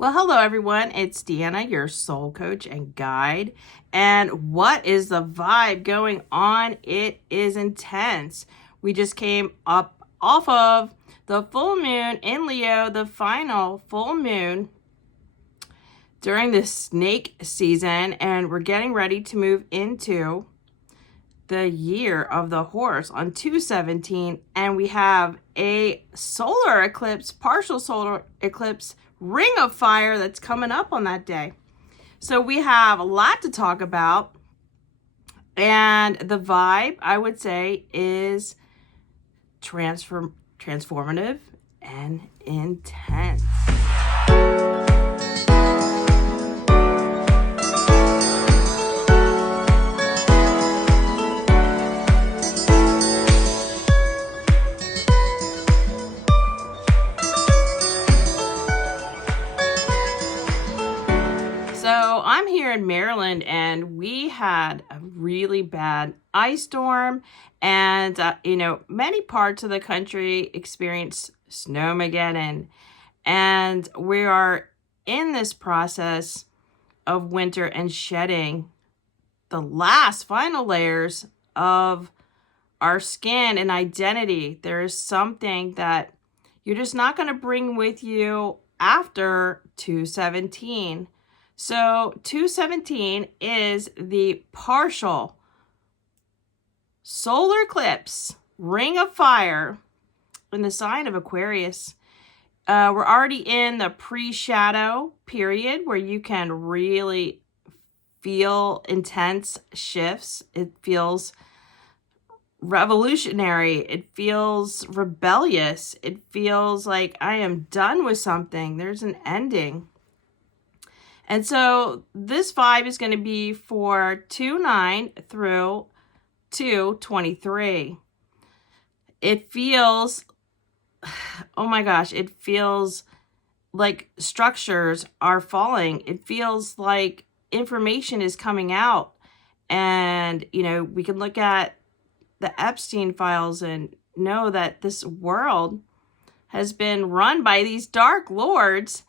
Well, hello everyone. It's Deanna, your soul coach and guide. And what is the vibe going on? It is intense. We just came up off of the full moon in Leo, the final full moon during the snake season, and we're getting ready to move into the year of the horse on 2/17, and we have a solar eclipse, partial solar eclipse, ring of fire that's coming up on that day. So we have a lot to talk about, and the vibe, I would say, is transformative and intense. So I'm here in Maryland, and we had a really bad ice storm, and many parts of the country experienced snowmageddon, and we are in this process of winter and shedding the last final layers of our skin and identity. There is something that you're just not going to bring with you after 2/17. So 2/17 is the partial solar eclipse, ring of fire in the sign of Aquarius. We're already in the pre-shadow period where you can really feel intense shifts. It feels revolutionary. It feels rebellious. It feels like I am done with something. There's an ending. And so this vibe is going to be for 2/9 through 2/23. It feels, oh my gosh, it feels like structures are falling. It feels like information is coming out. And, we can look at the Epstein files and know that this world has been run by these dark lords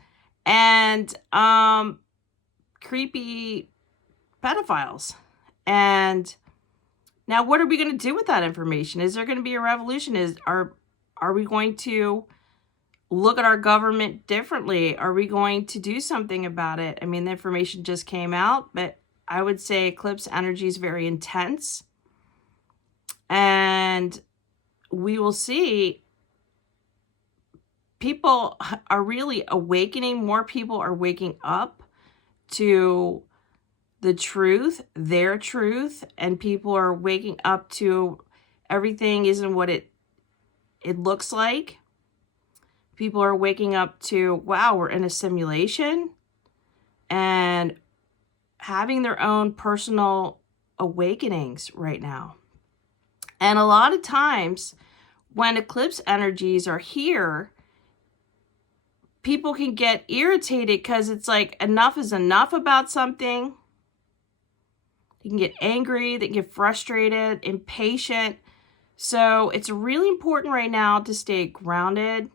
and creepy pedophiles. And now what are we going to do with that information? Is there going to be a revolution? Are we going to look at our government differently? Are we going to do something about it? I mean, the information just came out, but I would say eclipse energy is very intense. And we will see people are really awakening. More people are waking up to the truth, their truth, and people are waking up to everything isn't what it looks like. People are waking up to, wow, we're in a simulation, and having their own personal awakenings right now. And a lot of times when eclipse energies are here, people can get irritated because it's like enough is enough about something. You can get angry, they can get frustrated, impatient. So it's really important right now to stay grounded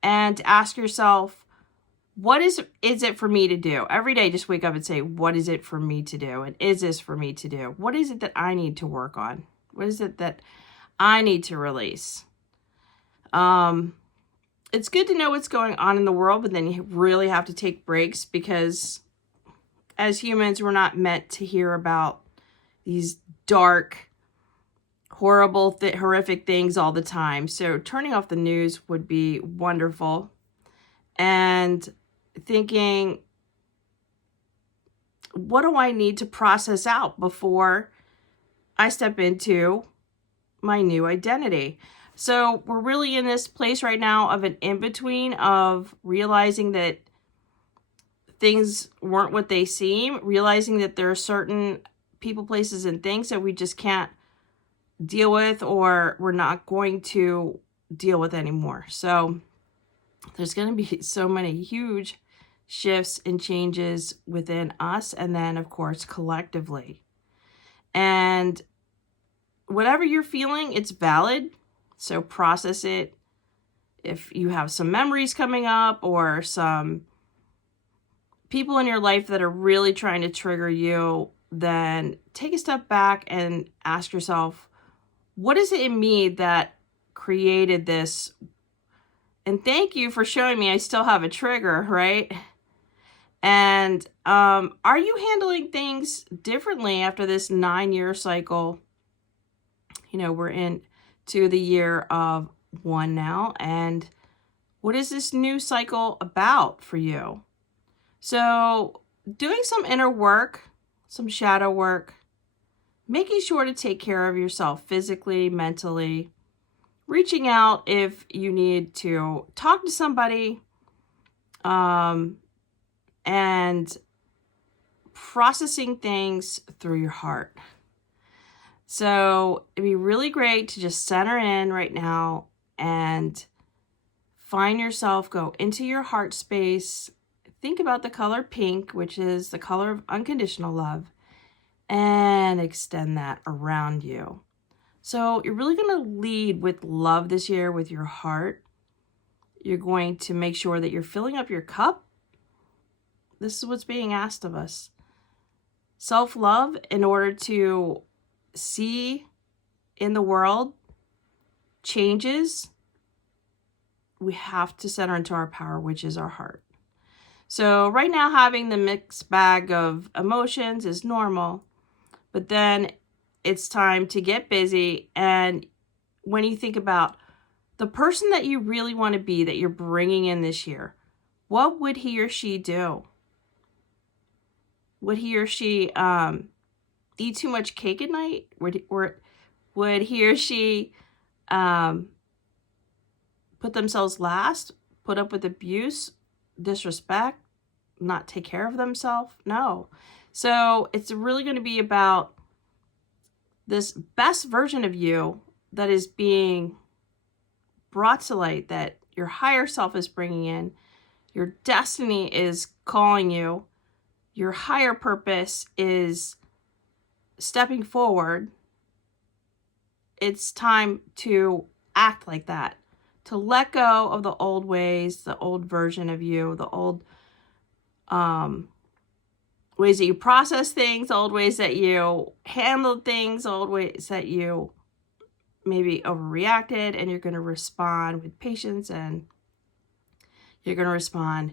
and to ask yourself, what is it for me to do? Every day, just wake up and say, what is it for me to do? And is this for me to do? What is it that I need to work on? What is it that I need to release? It's good to know what's going on in the world, but then you really have to take breaks, because as humans, we're not meant to hear about these dark, horrible, horrific things all the time. So turning off the news would be wonderful. And thinking, what do I need to process out before I step into my new identity? So we're really in this place right now of an in-between of realizing that things weren't what they seem, realizing that there are certain people, places, and things that we just can't deal with, or we're not going to deal with anymore. So there's going to be so many huge shifts and changes within us, and then, of course, collectively. And whatever you're feeling, it's valid. So process it. If you have some memories coming up or some people in your life that are really trying to trigger you, then take a step back and ask yourself, what is it in me that created this? And thank you for showing me I still have a trigger, right? And are you handling things differently after this 9-year cycle? You know, we're into the year of 1 now. And what is this new cycle about for you? So doing some inner work, some shadow work, making sure to take care of yourself physically, mentally, reaching out if you need to talk to somebody, and processing things through your heart. So it'd be really great to just center in right now and find yourself, go into your heart space, think about the color pink, which is the color of unconditional love, and extend that around you. So you're really going to lead with love this year with your heart. You're going to make sure that you're filling up your cup. This is what's being asked of us. Self-love, in order to see in the world changes, we have to center into our power, which is our heart. So right now, having the mixed bag of emotions is normal, but then it's time to get busy. And when you think about the person that you really want to be, that you're bringing in this year, what would he or she do? Would he or she eat too much cake at night? Would he or she put themselves last, put up with abuse, disrespect, not take care of themselves? No. So it's really going to be about this best version of you that is being brought to light, that your higher self is bringing in. Your destiny is calling you. Your higher purpose is stepping forward. It's time to act like that, to let go of the old ways, the old version of you, the old ways that you process things, the old ways that you handled things, the old ways that you maybe overreacted, and you're going to respond with patience, and you're going to respond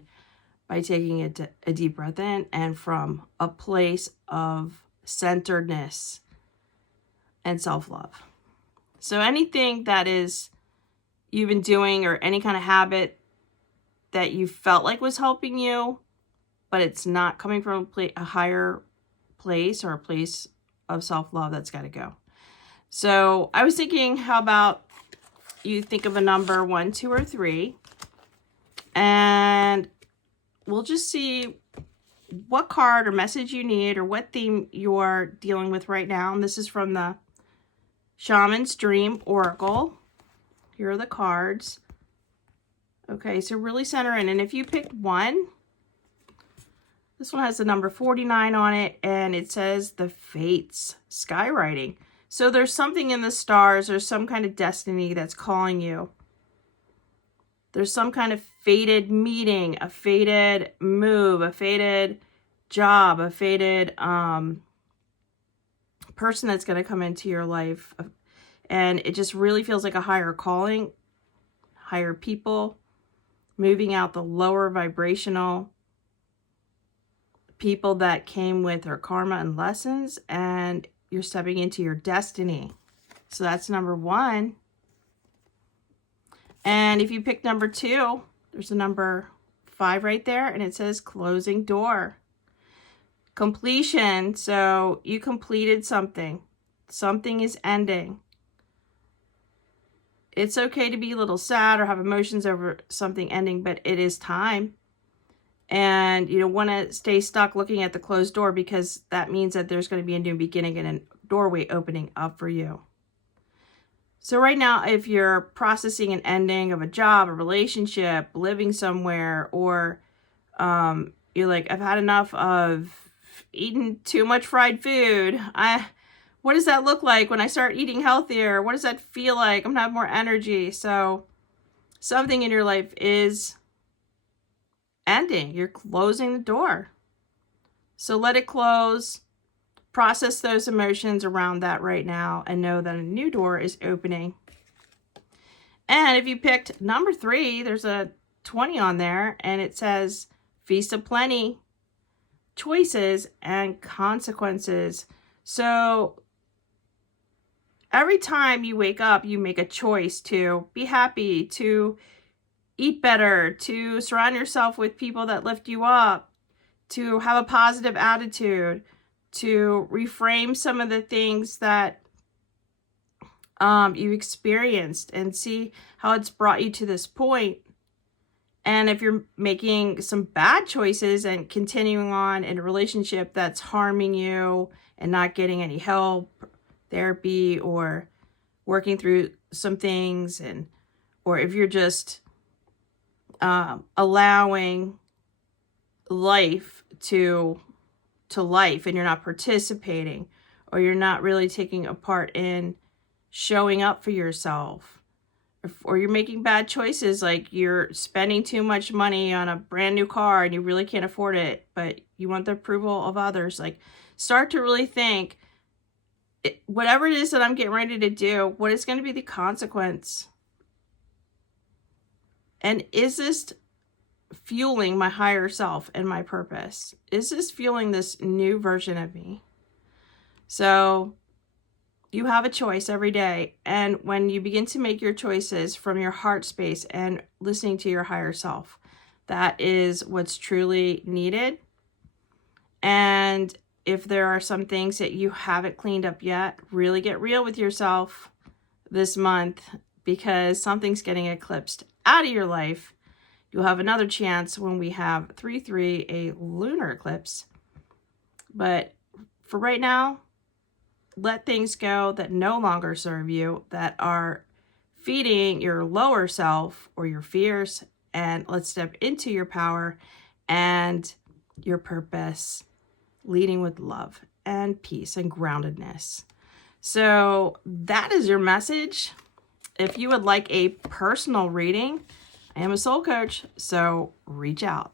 by taking a deep breath in and from a place of centeredness and self-love. So anything that is you've been doing, or any kind of habit that you felt like was helping you, but it's not coming from a higher place or a place of self-love, that's got to go. So I was thinking, how about you think of a number 1, 2, or 3, and we'll just see what card or message you need, or what theme you're dealing with right now. And this is from the Shaman's Dream Oracle. Here are the cards. Okay, so really center in. And if you picked 1, this one has the number 49 on it, and it says the Fates, skywriting. So there's something in the stars, there's some kind of destiny that's calling you. There's some kind of fated meeting, a fated move, a fated job, a fated person that's going to come into your life. And it just really feels like a higher calling, higher people, moving out the lower vibrational people that came with their karma and lessons, and you're stepping into your destiny. So that's number 1. And if you pick number 2, there's a number 5 right there, and it says closing door. Completion. So you completed something. Something is ending. It's okay to be a little sad or have emotions over something ending, but it is time. And you don't want to stay stuck looking at the closed door, because that means that there's going to be a new beginning and a doorway opening up for you. So right now, if you're processing an ending of a job, a relationship, living somewhere, or you're like, I've had enough of eating too much fried food. What does that look like when I start eating healthier? What does that feel like? I'm gonna have more energy. So something in your life is ending. You're closing the door. So let it close. Process those emotions around that right now and know that a new door is opening. And if you picked number 3, there's a 20 on there, and it says Feast of Plenty, choices and consequences. So every time you wake up, you make a choice to be happy, to eat better, to surround yourself with people that lift you up, to have a positive attitude, to reframe some of the things that you experienced and see how it's brought you to this point. And if you're making some bad choices and continuing on in a relationship that's harming you and not getting any help, therapy, or working through some things, and or if you're just allowing life to life and you're not participating, or you're not really taking a part in showing up for yourself, or you're making bad choices, like you're spending too much money on a brand new car and you really can't afford it, but you want the approval of others, like start to really think, whatever it is that I'm getting ready to do, what is going to be the consequence? And is this fueling my higher self and my purpose? Is this fueling this new version of me? So you have a choice every day. And when you begin to make your choices from your heart space and listening to your higher self, that is what's truly needed. And if there are some things that you haven't cleaned up yet, really get real with yourself this month, because something's getting eclipsed out of your life. You'll have another chance when we have 3/3, a lunar eclipse. But for right now, let things go that no longer serve you, that are feeding your lower self or your fears, and let's step into your power and your purpose, leading with love and peace and groundedness. So that is your message. If you would like a personal reading, I am a soul coach, so reach out.